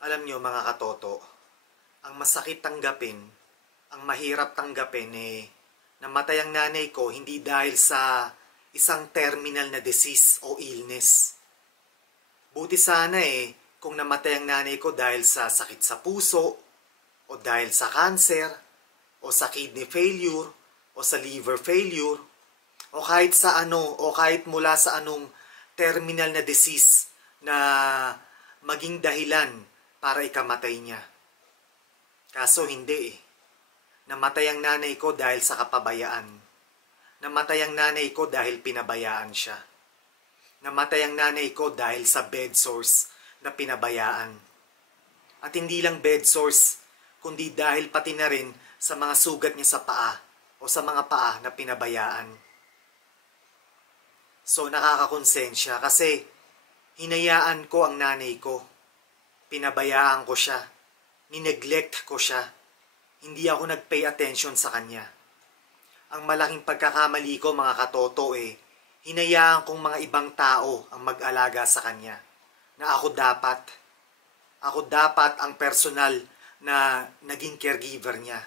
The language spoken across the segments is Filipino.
Alam nyo mga katoto, ang masakit tanggapin, ang mahirap tanggapin namatay ang nanay ko hindi dahil sa isang terminal na disease o illness. Buti sana kung namatay ang nanay ko dahil sa sakit sa puso, o dahil sa cancer, o sa kidney failure, o sa liver failure, o kahit sa o kahit mula sa anong terminal na disease na maging dahilan para ikamatay niya. Kaso hindi Namatay ang nanay ko dahil sa kapabayaan. Namatay ang nanay ko dahil pinabayaan siya. Namatay ang nanay ko dahil sa bed sores na pinabayaan. At hindi lang bed sores, kundi dahil pati na rin sa mga sugat niya sa paa o sa mga paa na pinabayaan. So nakakakonsensya kasi hinayaan ko ang nanay ko. Pinabayaan ko siya. Nineglect ko siya. Hindi ako nag-pay attention sa kanya. Ang malaking pagkakamali ko mga katoto hinayaan kong mga ibang tao ang mag-alaga sa kanya. Na ako dapat ang personal na naging caregiver niya.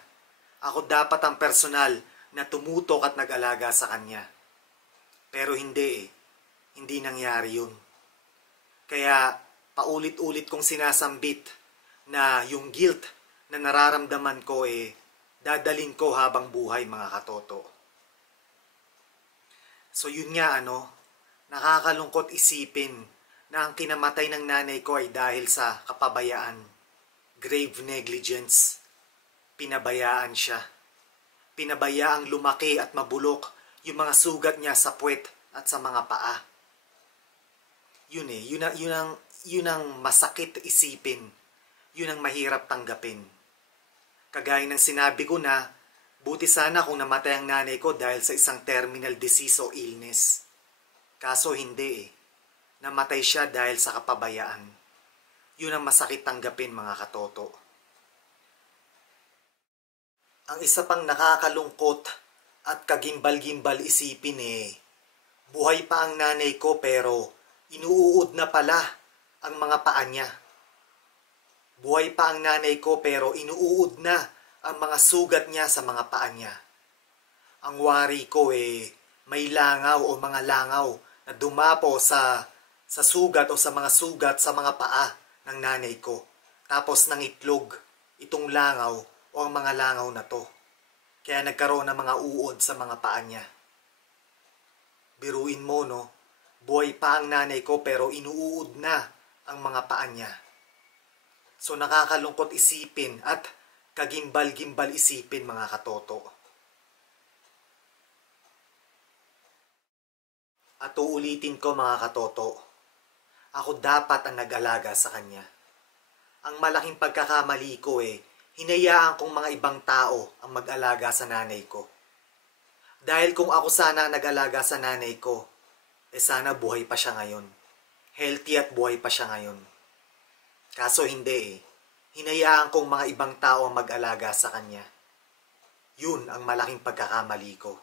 Ako dapat ang personal na tumutok at nag-alaga sa kanya. Pero hindi Hindi nangyari yun. Kaya paulit-ulit kong sinasambit na yung guilt na nararamdaman ko dadalhin ko habang buhay mga katoto. So yun nga nakakalungkot isipin na ang kinamatay ng nanay ko ay dahil sa kapabayaan, grave negligence. Pinabayaan siya. Pinabayaang lumaki at mabulok yung mga sugat niya sa puwet at sa mga paa. Yun ang masakit isipin. Yun ang mahirap tanggapin. Kagaya ng sinabi ko na, buti sana kung namatay ang nanay ko dahil sa isang terminal disease o illness. Kaso hindi Namatay siya dahil sa kapabayaan. Yun ang masakit tanggapin mga katoto. Ang isa pang nakakalungkot at kagimbal-gimbal isipin buhay pa ang nanay ko pero inuud na pala ang mga paa niya. Buhay pa ang nanay ko pero inuud na ang mga sugat niya sa mga paa niya. Ang wari ko may langaw o mga langaw na dumapo sa sugat o sa mga sugat sa mga paa ng nanay ko. Tapos nangitlog itong langaw o ang mga langaw na to. Kaya nagkaroon ng mga uod sa mga paa niya. Biruin mo buhay pa ang nanay ko pero inuud na ang mga paa niya. So nakakalungkot isipin at kagimbal-gimbal isipin mga katoto. At uulitin ko mga katoto, ako dapat ang nag-alaga sa kanya. Ang malaking pagkakamali ko hinayaan kong mga ibang tao ang mag-alaga sa nanay ko. Dahil kung ako sana nag-alaga sa nanay ko, sana buhay pa siya ngayon. Healthy at buhay pa siya ngayon. Kaso hindi Hinayaan kong mga ibang tao ang mag-alaga sa kanya. Yun ang malaking pagkakamali ko.